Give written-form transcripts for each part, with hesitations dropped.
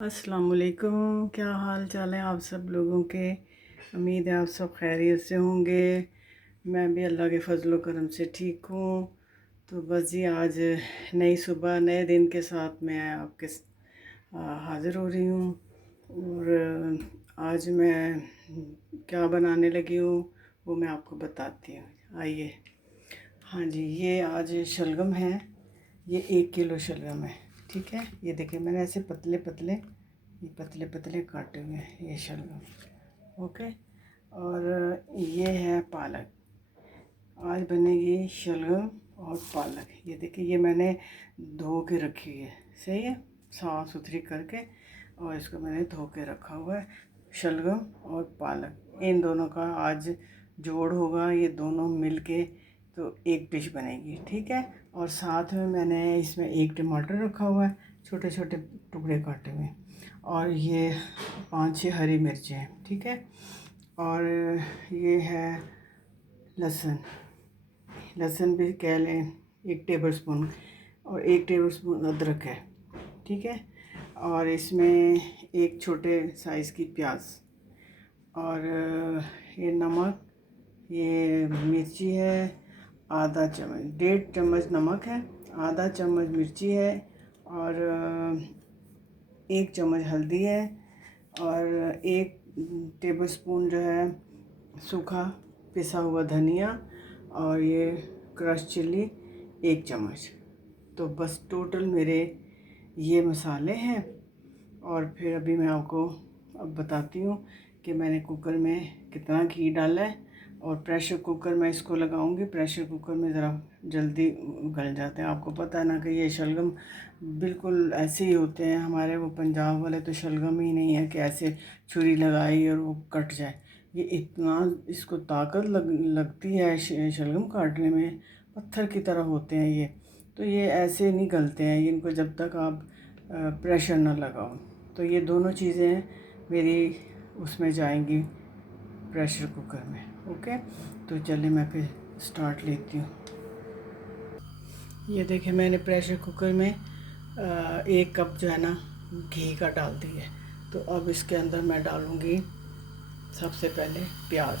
अस्सलाम वालेकुम। क्या हाल चाल है आप सब लोगों के। उम्मीद है आप सब खैरियत से होंगे। मैं भी अल्लाह के फजल व करम से ठीक हूँ। तो बस जी आज नई सुबह नए दिन के साथ मैं आपके हाज़िर हो रही हूँ। और आज मैं क्या बनाने लगी हूँ वो मैं आपको बताती हूँ। आइए। हाँ जी, ये आज शलगम है। ये 1 किलो शलगम है। ठीक है, ये देखिए मैंने ऐसे पतले पतले काटे हुए हैं ये शलगम। ओके। और ये है पालक। आज बनेगी शलगम और पालक। ये देखिए ये मैंने धो के रखी है। सही है, साफ़ सुथरी करके और इसको मैंने धो के रखा हुआ है। शलगम और पालक इन दोनों का आज जोड़ होगा। ये दोनों मिलके तो एक डिश बनेगी। ठीक है। और साथ में मैंने इसमें 1 टमाटर रखा हुआ है, छोटे छोटे टुकड़े काटे हुए। और ये 5-6 हरी मिर्चें हैं। ठीक है। और ये है लहसुन। लहसुन भी कह लें 1 टेबल स्पून। और 1 टेबल स्पून अदरक है। ठीक है। और इसमें एक छोटे साइज़ की प्याज। और ये नमक, ये मिर्ची है आधा चम्मच, 1.5 चम्मच नमक है, आधा चम्मच मिर्ची है। और 1 चम्मच हल्दी है। और 1 टेबल स्पून जो है सूखा पिसा हुआ धनिया। और ये क्रश चिल्ली 1 चम्मच। तो बस टोटल मेरे ये मसाले हैं। और फिर अभी मैं आपको अब बताती हूँ कि मैंने कुकर में कितना घी डाला है। और प्रेशर कुकर में इसको लगाऊंगी। प्रेशर कुकर में ज़रा जल्दी गल जाते हैं। आपको पता है ना कि ये शलगम बिल्कुल ऐसे ही होते हैं। हमारे वो पंजाब वाले तो शलगम ही नहीं है कि ऐसे छुरी लगाई और वो कट जाए। ये इतना इसको ताकत लगती है शलगम काटने में, पत्थर की तरह होते हैं ये। तो ये ऐसे नहीं गलते हैं इनको जब तक आप प्रेशर ना लगाओ। तो ये दोनों चीज़ें मेरी उसमें जाएंगी प्रेशर कुकर में। ओके। तो चलिए मैं फिर स्टार्ट लेती हूँ। ये देखिए मैंने प्रेशर कुकर में 1 कप जो है ना घी का डाल दिया है। तो अब इसके अंदर मैं डालूँगी सबसे पहले प्याज।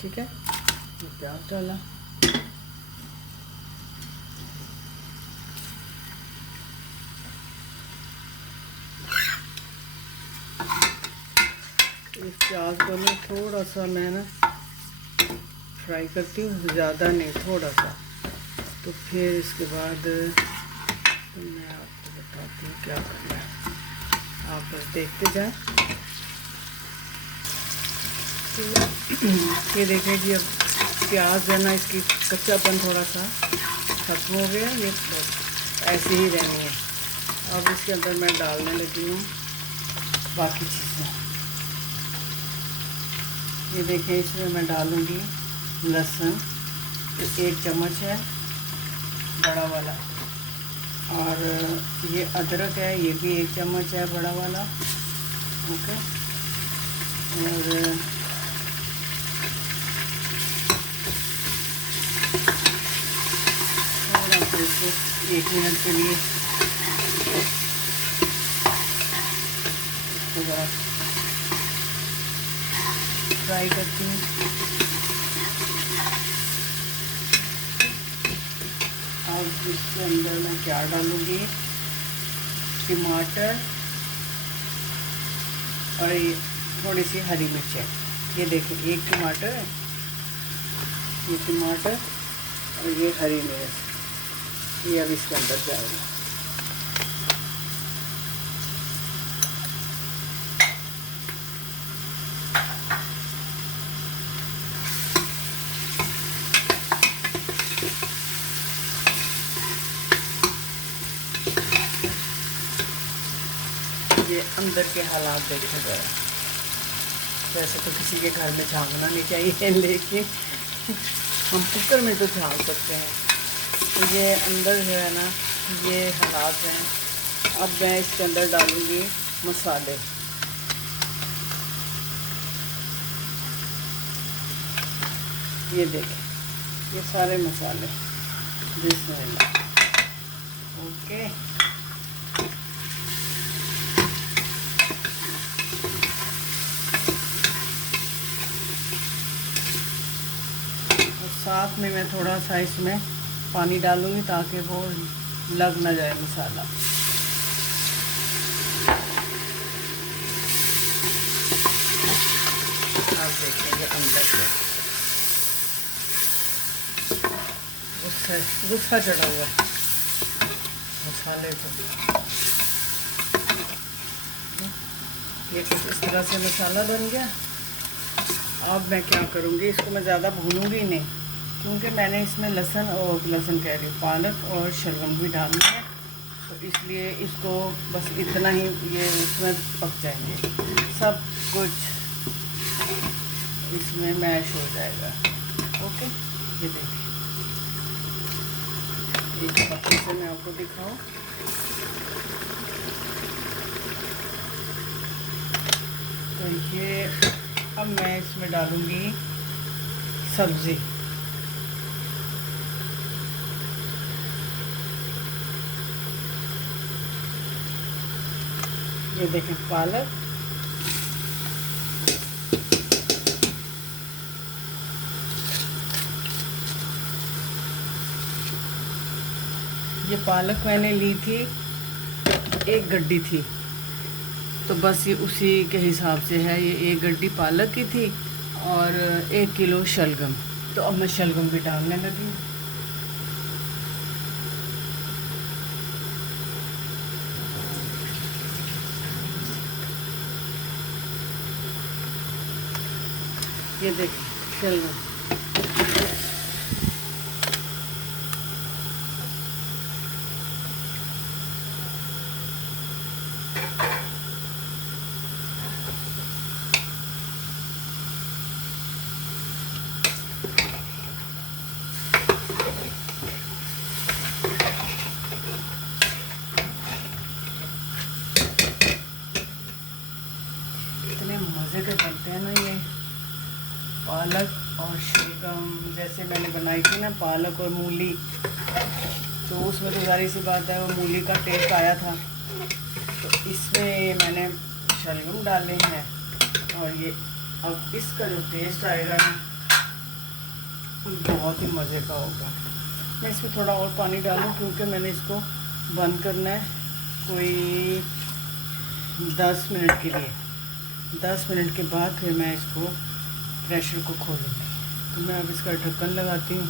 ठीक है, ये प्याज डाला। इस प्याज को मैं थोड़ा सा मैं ना फ्राई करती हूँ, ज़्यादा नहीं, थोड़ा सा। तो फिर इसके बाद तो मैं आपको बताती हूँ क्या करना है। आप बस देखते जाएं। तो ये देखें कि अब प्याज है ना इसकी कच्चापन थोड़ा सा खत्म हो गया। ये बस ऐसे ही रहनी है। अब इसके अंदर मैं डालने लगी हूँ बाकी चीज़ें। ये देखें इसमें मैं डालूँगी लहसुन, 1 चम्मच है बड़ा वाला। और ये अदरक है, ये भी 1 चम्मच है बड़ा वाला। ओके। और थोड़ा सा इसको 1 मिनट के लिए थोड़ा फ्राई करती हूँ। अब इसके अंदर मैं क्या डालूँगी, टमाटर और ये थोड़ी सी हरी मिर्च। ये देखिए 1 टमाटर है, ये टमाटर और ये हरी मिर्च, ये अब इसके अंदर जाएगा। ये अंदर के हालात देखा जाए। वैसे तो किसी के घर में झांकना नहीं चाहिए, लेकिन हम कुकर में तो झांक सकते हैं। तो ये अंदर जो है ना ये हालात हैं। अब मैं इसके अंदर डालूँगी मसाले। ये देखें ये सारे मसाले बिस्मिल्लाह। ओके। साथ में मैं थोड़ा सा इसमें पानी डालूँगी ताकि वो लग ना जाए मसाला। आप देखेंगे अंदर से गुस्सा चढ़ा हुआ है मसाले को। ये कुछ इस तरह से मसाला बन गया। अब मैं क्या करूँगी, इसको मैं ज़्यादा भूनूंगी नहीं, क्योंकि मैंने इसमें लहसुन कह रही हूँ, पालक और शलगम भी डालनी है, तो इसलिए इसको बस इतना ही ये उसमें पक जाएंगे, सब कुछ इसमें मैश हो जाएगा। ओके, ये देखिए, एक पत्ते से मैं आपको दिखाऊँ। तो ये अब मैं इसमें डालूँगी सब्ज़ी। ये देखें पालक, ये पालक मैंने ली थी, एक गड्डी थी, तो बस ये उसी के हिसाब से है। ये एक गड्डी पालक की थी और 1 किलो शलगम। तो अब मैं शलगम भी डालने लगी। ये देखिए शलगम, इतने मज़े के बनते हैं ना ये पालक और शलगम। जैसे मैंने बनाई थी ना पालक और मूली, तो उसमें तो ज़ाहिर सी बात है वो मूली का टेस्ट आया था, तो इसमें मैंने शलगम डाले हैं, और ये अब इसका जो टेस्ट आएगा ना बहुत ही मज़े का होगा। मैं इसमें थोड़ा और पानी डालूँ, क्योंकि मैंने इसको बंद करना है कोई 10 मिनट के लिए। 10 मिनट के बाद फिर मैं इसको प्रेशर को खोलूँगी। तो मैं अब इसका ढक्कन लगाती हूँ।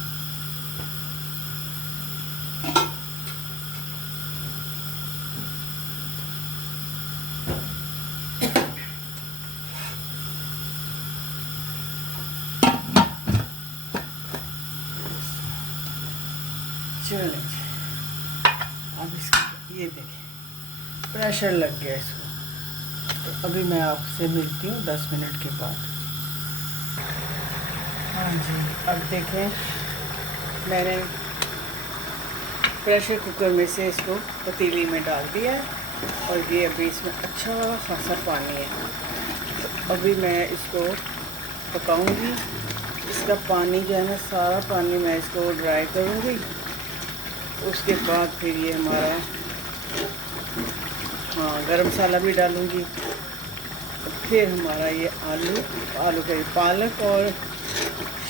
चलिए, अब इसकी ये देखिए प्रेशर लग गया इसको। तो अभी मैं आपसे मिलती हूँ 10 मिनट के बाद। हाँ जी, अब देखें मैंने प्रेशर कुकर में से इसको पतीली में डाल दिया है, और ये अभी इसमें अच्छा खासा पानी है। तो अभी मैं इसको पकाऊंगी। इसका पानी जो है ना, सारा पानी मैं इसको ड्राई करूँगी। उसके बाद फिर ये हमारा गरम मसाला भी डालूँगी। फिर हमारा ये आलू का पालक और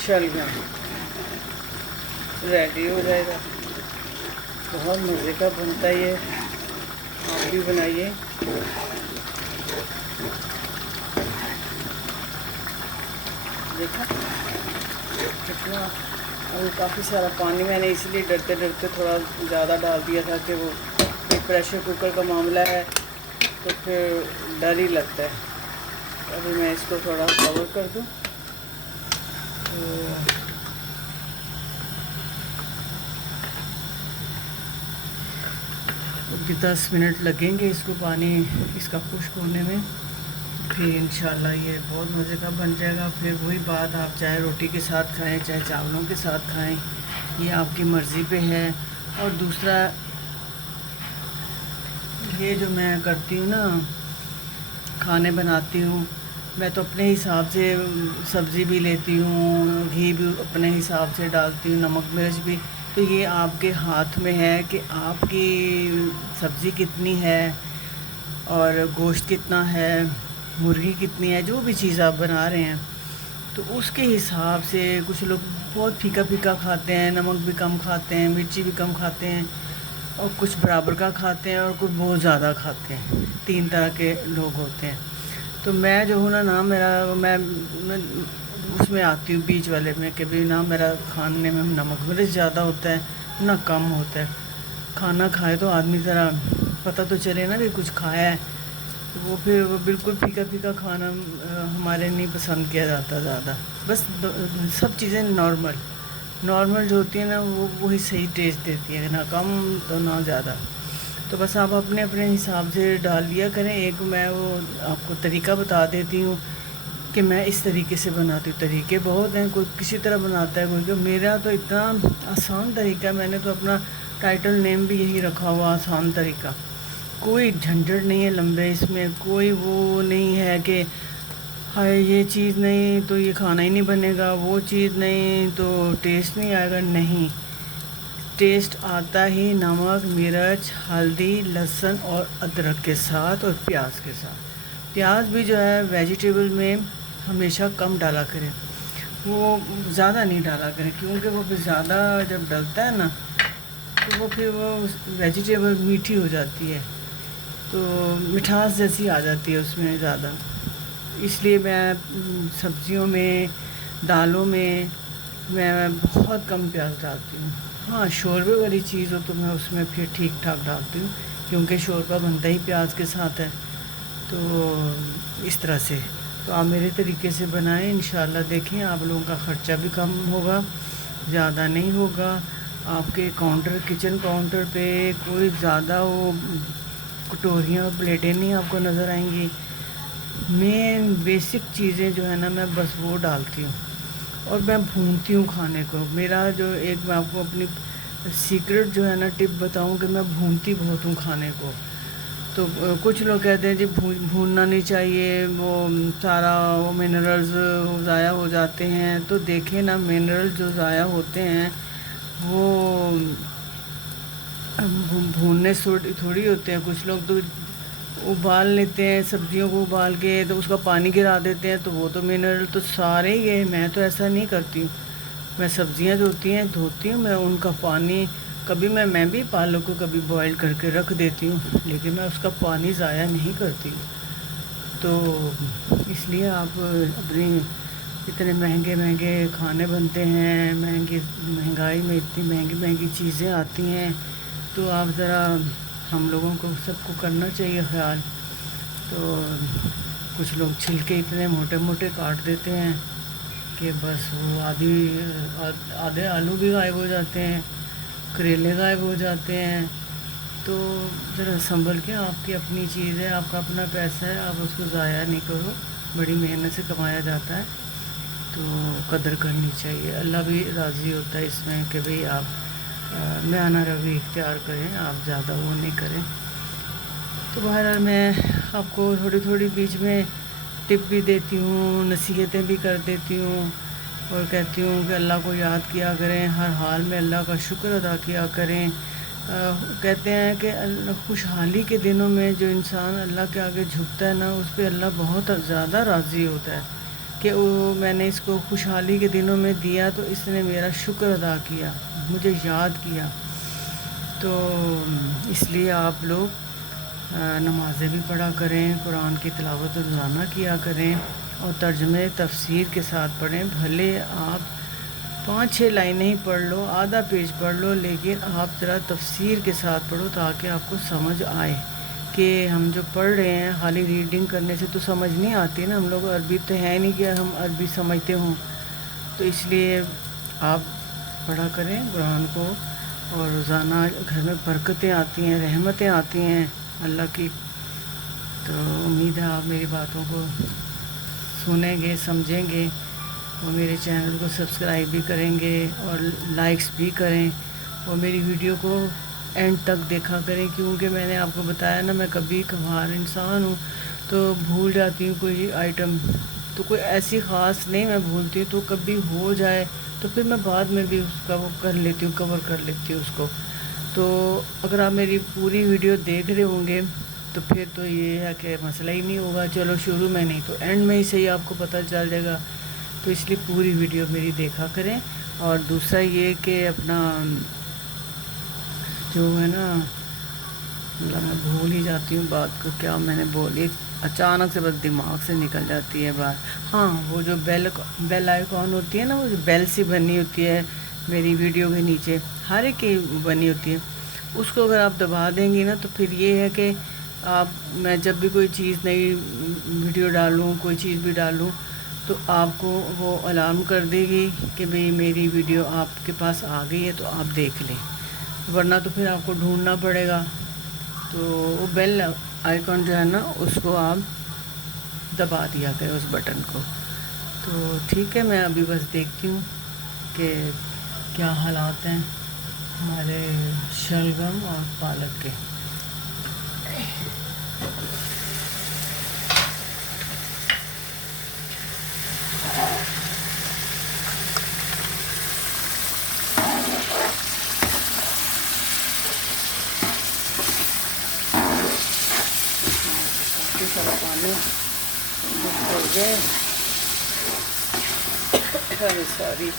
शलगम रेडी हो जाएगा। बहुत मज़े का बनता है ये, आप भी बनाइए। देखा कितना, और काफ़ी सारा पानी मैंने इसलिए डरते डरते थोड़ा ज़्यादा डाल दिया था कि वो प्रेशर कुकर का मामला है, तो फिर डर ही लगता है। अभी मैं इसको थोड़ा कवर कर दूँ। अभी 10 मिनट लगेंगे इसको पानी इसका खुश्क होने में, फिर इंशाल्लाह ये बहुत मज़े का बन जाएगा। फिर वही बात, आप चाहे रोटी के साथ खाएं चाहे चावलों के साथ खाएं, ये आपकी मर्ज़ी पे है। और दूसरा ये जो मैं करती हूँ ना, खाने बनाती हूँ, मैं तो अपने हिसाब से सब्ज़ी भी लेती हूँ, घी भी अपने हिसाब से डालती हूँ, नमक मिर्च भी। तो ये आपके हाथ में है कि आपकी सब्ज़ी कितनी है और गोश्त कितना है, मुर्गी कितनी है, जो भी चीज़ आप बना रहे हैं, तो उसके हिसाब से कुछ लोग बहुत फीका फीका खाते हैं, नमक भी कम खाते हैं, मिर्ची भी कम खाते हैं, और कुछ बराबर का खाते हैं और कुछ बहुत ज़्यादा खाते हैं। 3 तरह के लोग होते हैं। तो मैं जो हूँ ना मैं उसमें आती हूँ बीच वाले में, कि भी ना मेरा खाने में नमक मिर्च ज़्यादा होता है ना कम होता है। खाना खाए तो आदमी ज़रा पता तो चले ना कि कुछ खाया है। तो वो फिर वो बिल्कुल फीका फीका खाना हमारे नहीं पसंद किया जाता ज़्यादा। बस सब चीज़ें नॉर्मल नॉर्मल जो होती है ना वो वही सही टेस्ट देती है, ना कम तो ना ज़्यादा। तो बस आप अपने अपने हिसाब से डाल लिया करें। एक मैं वो आपको तरीका बता देती हूँ कि मैं इस तरीके से बनाती हूँ। तरीके बहुत हैं, कोई किसी तरह बनाता है, कोई मेरा तो इतना आसान तरीका है। मैंने तो अपना टाइटल नेम भी यही रखा हुआ, आसान तरीका। कोई झंझट नहीं है लंबे इसमें, कोई वो नहीं है कि हाय ये चीज़ नहीं तो ये खाना ही नहीं बनेगा, वो चीज़ नहीं तो टेस्ट नहीं आएगा। नहीं, टेस्ट आता ही नमक मिर्च हल्दी लहसुन और अदरक के साथ और प्याज के साथ। प्याज भी जो है वेजिटेबल में हमेशा कम डाला करें, वो ज़्यादा नहीं डाला करें, क्योंकि वो फिर ज़्यादा जब डलता है ना तो वो फिर वो वेजिटेबल मीठी हो जाती है, तो मिठास जैसी आ जाती है उसमें ज़्यादा। इसलिए मैं सब्जियों में दालों में मैं बहुत कम प्याज डालती हूँ। हाँ, शोरबे वाली चीज़ हो तो मैं उसमें फिर ठीक ठाक डालती हूँ, क्योंकि शोरबा बनता ही प्याज के साथ है। तो इस तरह से तो आप मेरे तरीके से बनाएं, इंशाल्लाह देखें आप लोगों का ख़र्चा भी कम होगा, ज़्यादा नहीं होगा। आपके किचन काउंटर पे कोई ज़्यादा वो कटोरियाँ और प्लेटें नहीं आपको नज़र आएंगी। मेन बेसिक चीज़ें जो है ना मैं बस वो डालती हूँ और मैं भूनती हूँ खाने को। मेरा जो एक मैं आपको अपनी सीक्रेट जो है ना टिप बताऊँ कि मैं भूनती बहुत हूँ खाने को। तो कुछ लोग कहते हैं जी भूनना नहीं चाहिए, वो सारा वो मिनरल्स ज़ाया हो जाते हैं। तो देखें ना, मिनरल जो ज़ाया होते हैं वो भूनने से थोड़ी होते हैं। कुछ लोग तो उबाल लेते हैं सब्जियों को, उबाल के तो उसका पानी गिरा देते हैं, तो वो तो मिनरल तो सारे ही गए। मैं तो ऐसा नहीं करती हूँ। मैं सब्जियां जो होती हैं धोती हूँ, मैं उनका पानी कभी मैं भी पालक को कभी बॉईल करके रख देती हूँ, लेकिन मैं उसका पानी ज़ाया नहीं करती। तो इसलिए आप अपनी इतने महंगे महंगे खाने बनते हैं, महंगाई में इतनी महंगी महंगी चीज़ें आती हैं, तो आप ज़रा हम लोगों को सबको करना चाहिए ख्याल। तो कुछ लोग छिलके इतने मोटे मोटे काट देते हैं कि बस वो आधे आलू भी गायब हो जाते हैं, करेले गायब हो जाते हैं। तो ज़रा संभल के, आपकी अपनी चीज़ है, आपका अपना पैसा है, आप उसको ज़ाया नहीं करो। बड़ी मेहनत से कमाया जाता है, तो कदर करनी चाहिए। अल्लाह भी राज़ी होता है इसमें कि भाई आप म्याना रवि इख्तियार करें, आप ज़्यादा वो नहीं करें। तो बहरहाल मैं आपको थोड़ी थोड़ी बीच में टिप भी देती हूँ, नसीहतें भी कर देती हूँ, और कहती हूँ कि अल्लाह को याद किया करें, हर हाल में अल्लाह का शुक्र अदा किया करें। कहते हैं कि खुशहाली के दिनों में जो इंसान अल्लाह के आगे झुकता है ना, उस पर अल्लाह बहुत ज़्यादा राज़ी होता है कि वो मैंने इसको खुशहाली के दिनों में दिया तो इसने मेरा शुक्र अदा किया, मुझे याद किया। तो इसलिए आप लोग नमाज़ें भी पढ़ा करें, कुरान की तिलावत रोज़ाना किया करें, और तर्जुमे तफसीर के साथ पढ़ें। भले आप 5-6 लाइनें ही पढ़ लो, आधा पेज पढ़ लो, लेकिन आप ज़रा तफसीर के साथ पढ़ो ताकि आपको समझ आए कि हम जो पढ़ रहे हैं। खाली रीडिंग करने से तो समझ नहीं आती ना, हम लोग अरबी तो है नहीं कि हम अरबी समझते हों। तो इसलिए आप पढ़ा करें कुरान को, और रोज़ाना घर में बरकतें आती हैं, रहमतें आती हैं अल्लाह की। तो उम्मीद है आप मेरी बातों को सुनेंगे, समझेंगे, और मेरे चैनल को सब्सक्राइब भी करेंगे और लाइक्स भी करें, और मेरी वीडियो को एंड तक देखा करें, क्योंकि मैंने आपको बताया ना मैं कभी कभार इंसान हूँ तो भूल जाती हूँ कोई आइटम। तो कोई ऐसी ख़ास नहीं मैं भूलती हूँ, तो कभी हो जाए तो फिर मैं बाद में भी उसका वो कर लेती हूँ, कवर कर लेती हूँ उसको। तो अगर आप मेरी पूरी वीडियो देख रहे होंगे तो फिर तो ये है कि मसला ही नहीं होगा। चलो शुरू में नहीं तो एंड में ही सही आपको पता चल जाएगा तो इसलिए पूरी वीडियो मेरी देखा करें। और दूसरा ये कि अपना जो है ना, मतलब मैं भूल ही जाती हूँ बात को, क्या मैंने बोली, अचानक से बस दिमाग से निकल जाती है बात। हाँ, वो जो बेल आइकॉन होती है ना, वो जो बेल सी बनी होती है मेरी वीडियो के नीचे, हर एक की बनी होती है, उसको अगर आप दबा देंगी ना, तो फिर ये है कि आप, मैं जब भी कोई चीज़ नई वीडियो डालूँ, कोई चीज़ भी डालूँ, तो आपको वो अलार्म कर देगी कि भाई मेरी वीडियो आपके पास आ गई है, तो आप देख लें, वरना तो फिर आपको ढूंढना पड़ेगा। तो वो बेल आइकॉन जो है ना, उसको आप दबा दिया करें, उस बटन को। तो ठीक है, मैं अभी बस देखती हूँ कि क्या हालात हैं हमारे शलगम और पालक के। काफ़ी सारा पानी हो गया, सॉरी।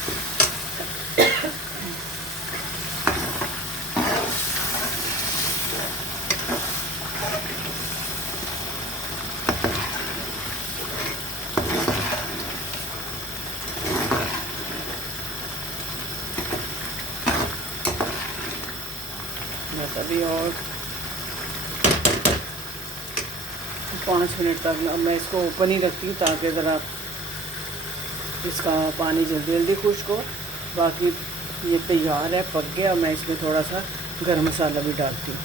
बस अभी और 5 मिनट तक मैं इसको ओपन ही रखती हूँ, ताकि ज़रा इसका पानी जल्दी जल्दी खुश्क हो। बाकी ये तैयार है, पक गया। मैं इसमें थोड़ा सा गरम मसाला भी डालती हूँ।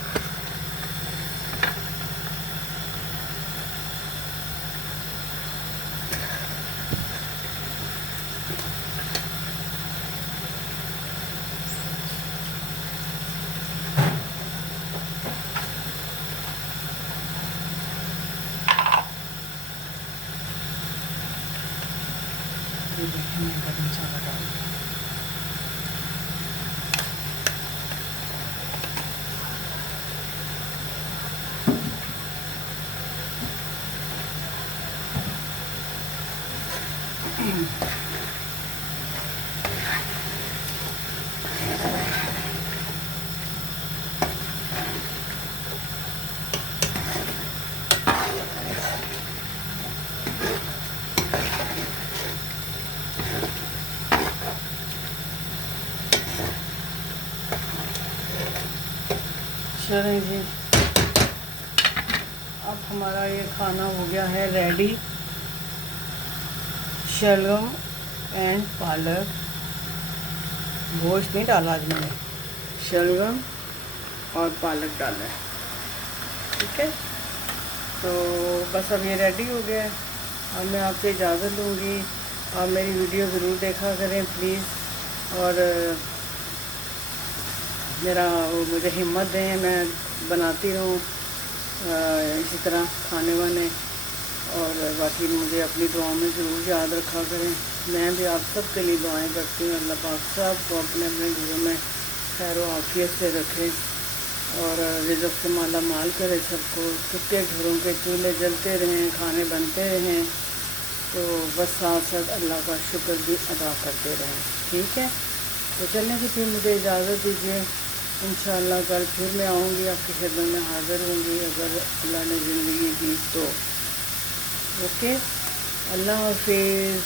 देखिए मैं गरम मसाला डाल दिया। चलें जी, अब हमारा ये खाना हो गया है रेडी। शलगम एंड पालक, गोश्त नहीं डाला आज मैंने, शलगम और पालक डाला है। ठीक है, तो बस अब ये रेडी हो गया है। अब मैं आपसे इजाज़त लूँगी। आप मेरी वीडियो ज़रूर देखा करें प्लीज़, और मेरा वो मुझे हिम्मत दें, मैं बनाती रहूँ इसी तरह खाने वाने। और बाकी मुझे अपनी दुआओं में ज़रूर याद रखा करें। मैं भी आप सब के लिए दुआएं करती हूँ। अल्लाह पाक सब को अपने अपने घरों में खैर आफियत से रखे और रिज़्क़ से माला माल करे सबको। सबके घरों के चूल्हे जलते रहें, खाने बनते रहें, तो बस साथ साथ अल्लाह का शुक्र भी अदा करते रहें। ठीक है, तो चलने से फिर मुझे इजाज़त दीजिए। इंशाअल्लाह कल फिर मैं आऊँगी, आपकी खिदमत में हाज़िर होंगी, अगर अल्लाह ने ज़िंदगी दी तो। ओके, अल्लाह हाफिज़।